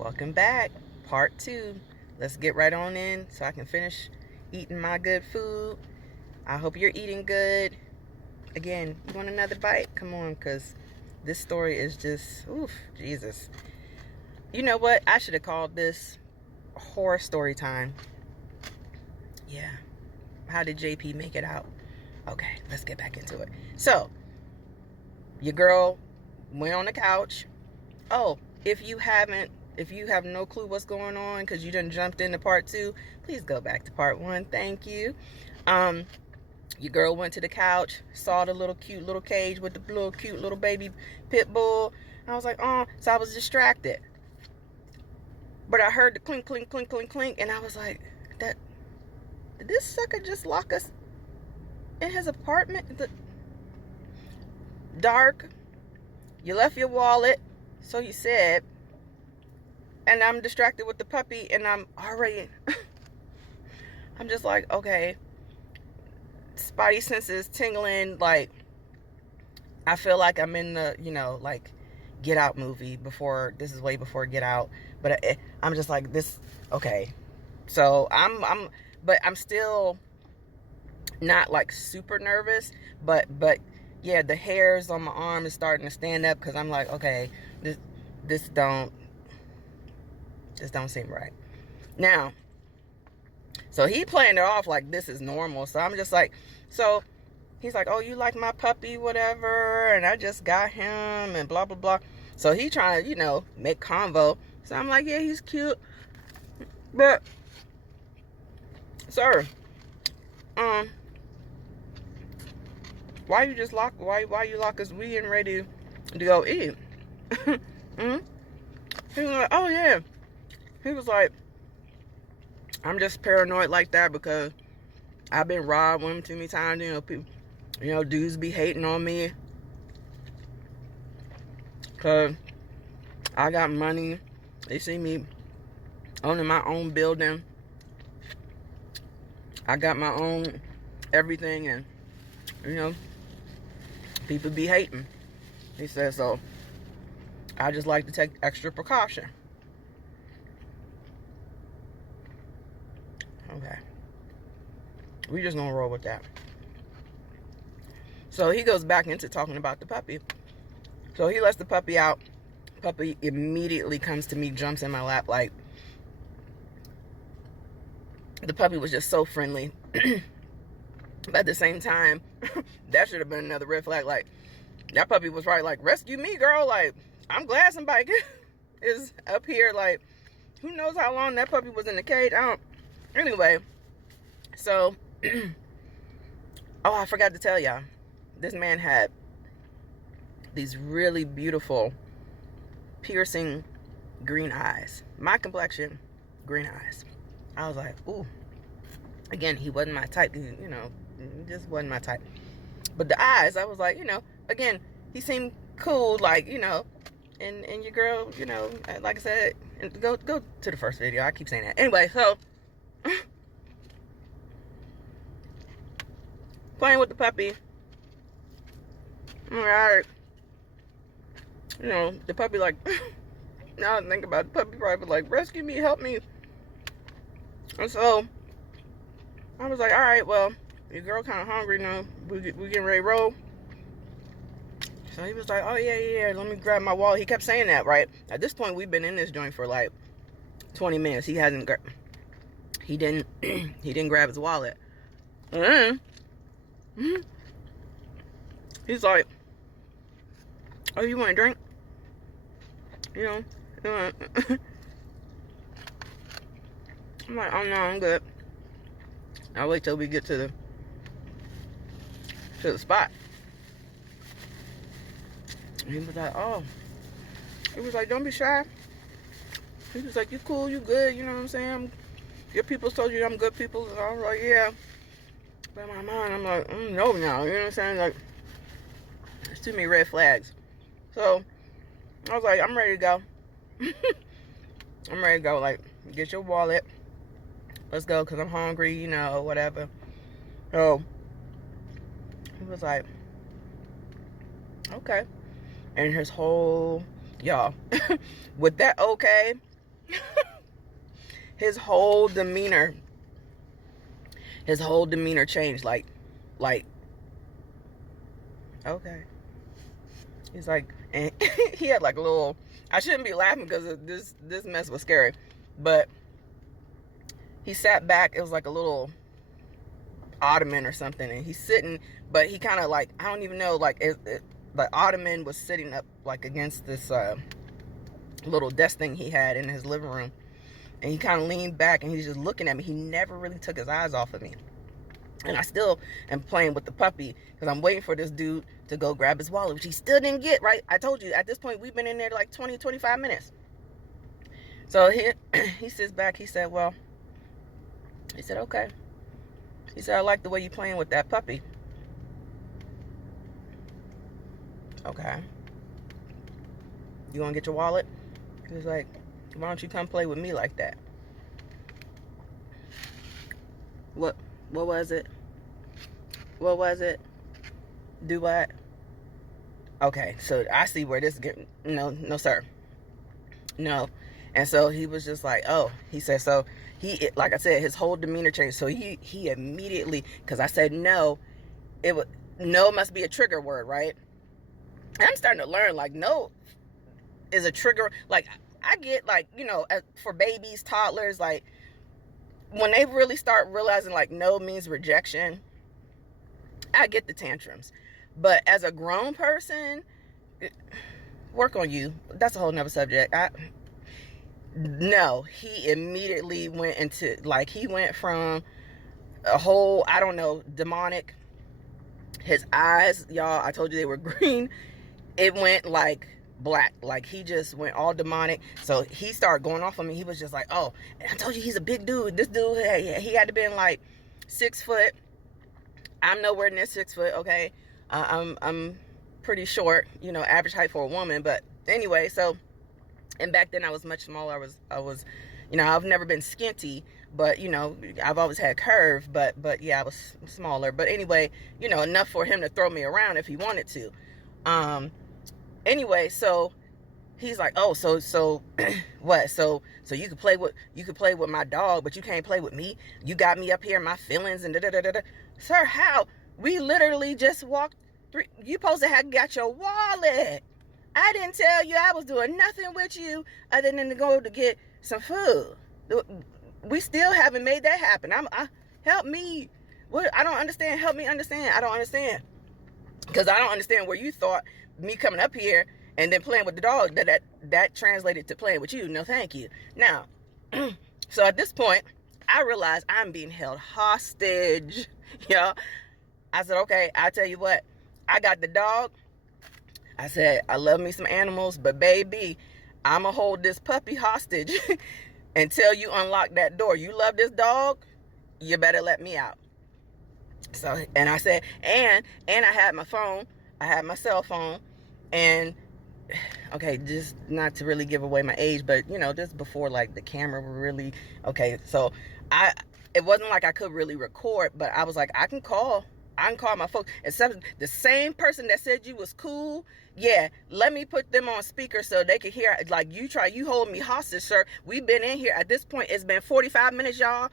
Welcome back. Part 2. Let's get right on in so I can finish eating my good food. I hope you're eating good. Again, you want another bite? Come on, because this story is just, oof, Jesus. You know what? I should have called this horror story time. Yeah. How did JP make it out? Okay, let's get back into it. So, your girl went on the couch. Oh, if you have no clue what's going on because you done jumped into part 2, please go back to part 1. Thank you. Your girl went to the couch, saw the little cute little cage with the little cute little baby pit bull. And I was like, oh, so I was distracted. But I heard the clink, clink, clink, clink, clink, and I was like, did this sucker just lock us in his apartment? Dark. You left your wallet, so you said. And I'm distracted with the puppy, and I'm already, I'm just like, okay, spidey senses tingling, like, I feel like I'm in the, like, Get Out movie this is way before Get Out, but I'm just like, this, okay, so but I'm still not, like, super nervous, but, yeah, the hairs on my arm is starting to stand up, because I'm like, okay, this don't seem right. Now, so he playing it off like this is normal. So I'm just like, so he's like, oh, you like my puppy, whatever, and I just got him and blah, blah, blah. So he trying to, make convo. So I'm like, yeah, he's cute. But, sir, why you lock us? We getting ready to go eat. Mm-hmm. He was like, oh, yeah. He was like, I'm just paranoid like that because I've been robbed one too many times. People, dudes be hating on me because I got money. They see me owning my own building. I got my own everything, and people be hating. He said, so I just like to take extra precaution. Okay. We just gonna roll with that. So he goes back into talking about the puppy. So he lets the puppy out. Puppy immediately comes to me, jumps in my lap. Like, the puppy was just so friendly. But at the same time, that should have been another red flag. Like, that puppy was right, like, rescue me, girl. Like, I'm glad somebody is up here. Like, who knows how long that puppy was in the cage. Anyway, so, oh, I forgot to tell y'all. This man had these really beautiful, piercing green eyes. My complexion, green eyes. I was like, ooh. Again, he wasn't my type. Just wasn't my type. But the eyes, I was like, again, he seemed cool, like, and your girl, like I said, go to the first video. I keep saying that. Anyway, so, playing with the puppy. Alright. The puppy, like, now I think about it, the puppy probably like, rescue me, help me. And so, I was like, alright, well, your girl kind of hungry now. We getting ready to roll. So he was like, oh, yeah, let me grab my wallet. He kept saying that, right? At this point, we've been in this joint for like 20 minutes. He didn't grab his wallet. And then, he's like, oh, you want a drink? I'm like, oh, no, I'm good. I'll wait till we get to the spot. And he was like, oh. He was like, don't be shy. He was like, you cool, you good, you know what I'm saying? Your people told you I'm good people. And I was like, yeah. But in my mind, I'm like, no, now. You know what I'm saying? Like, there's too many red flags. So, I was like, I'm ready to go. I'm ready to go. Like, get your wallet. Let's go, because I'm hungry, whatever. So, he was like, okay. And his whole, y'all, with that okay, his whole demeanor changed. Like, okay. He's like, and he had like a little, I shouldn't be laughing because this mess was scary, but he sat back. It was like a little ottoman or something, and he's sitting, but he kind of like, I don't even know, like the ottoman was sitting up like against this little desk thing he had in his living room, and he kind of leaned back and he's just looking at me. He never really took his eyes off of me. And I still am playing with the puppy because I'm waiting for this dude to go grab his wallet, which he still didn't get, right? I told you, at this point, we've been in there like 20, 25 minutes. So he sits back. He said, well, he said, okay. He said, I like the way you're playing with that puppy. Okay. You want to get your wallet? He was like, why don't you come play with me like that? What was it? What was it? Do what? Okay, so I see where this is getting. No, sir. No. And so he was just like, oh, he said, so like I said, his whole demeanor changed. So he immediately, because I said no, no must be a trigger word, right? I'm starting to learn, like, no is a trigger. Like, I get, like, for babies, toddlers, like, when they really start realizing, like, no means rejection, I get the tantrums. But as a grown person, work on you. That's a whole nother subject. No, he immediately went into, like, he went from a whole, I don't know, demonic. His eyes, y'all, I told you they were green. It went like black. Like, he just went all demonic. So he started going off on me. He was just like, oh, I told you he's a big dude. This dude, he had to be in like 6 foot. I'm nowhere near 6 foot, okay? I'm pretty short, average height for a woman. But anyway, so, and back then I was much smaller. I was, I've never been skinty, but, I've always had curve, but yeah, I was smaller. But anyway, enough for him to throw me around if he wanted to. Anyway, so he's like, oh, so what? So you could play with my dog, but you can't play with me. You got me up here in my feelings and da-da-da-da-da. Sir, how? We literally just walked through. You supposed to have got your wallet. I didn't tell you I was doing nothing with you other than to go to get some food. We still haven't made that happen. Help me. What? I don't understand. Help me understand. I don't understand. Because I don't understand where you thought me coming up here and then playing with the dog, that translated to playing with you. No, thank you. Now, so at this point, I realized I'm being held hostage. Y'all. I said, okay, I'll tell you what. I got the dog. I said, I love me some animals, but baby, I'm going to hold this puppy hostage until you unlock that door. You love this dog? You better let me out. So, and I said, and I had my phone. I had my cell phone. And, okay, just not to really give away my age, but, just before, like, the camera really, okay, so it wasn't like I could really record, but I was like, I can call my folks. Except the same person that said you was cool, yeah, let me put them on speaker so they can hear, like, you hold me hostage, sir. We've been in here, at this point, it's been 45 minutes, y'all.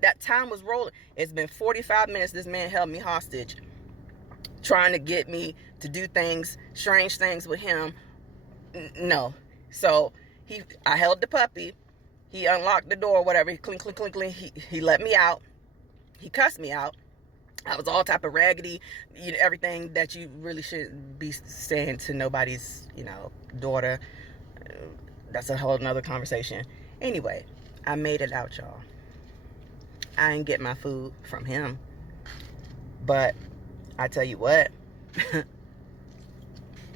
That time was rolling. It's been 45 minutes this man held me hostage, trying to get me to do things, strange things with him. No. So I held the puppy. He unlocked the door, whatever. He clink, clink, clink, clink. He let me out. He cussed me out. I was all type of raggedy, everything that you really shouldn't be saying to nobody's, daughter. That's a whole nother conversation. Anyway, I made it out, y'all. I didn't get my food from him. But I tell you what, he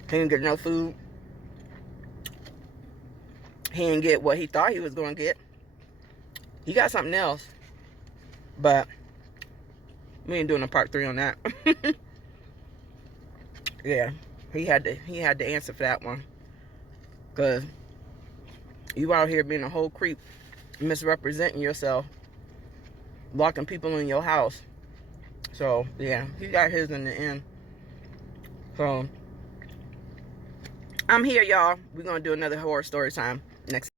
didn't get no food. He didn't get what he thought he was going to get. He got something else. But we ain't doing a part 3 on that. Yeah, he had to answer for that one. Because you out here being a whole creep, misrepresenting yourself, locking people in your house. So, yeah, he got his in the end. So, I'm here, y'all. We're going to do another horror story time next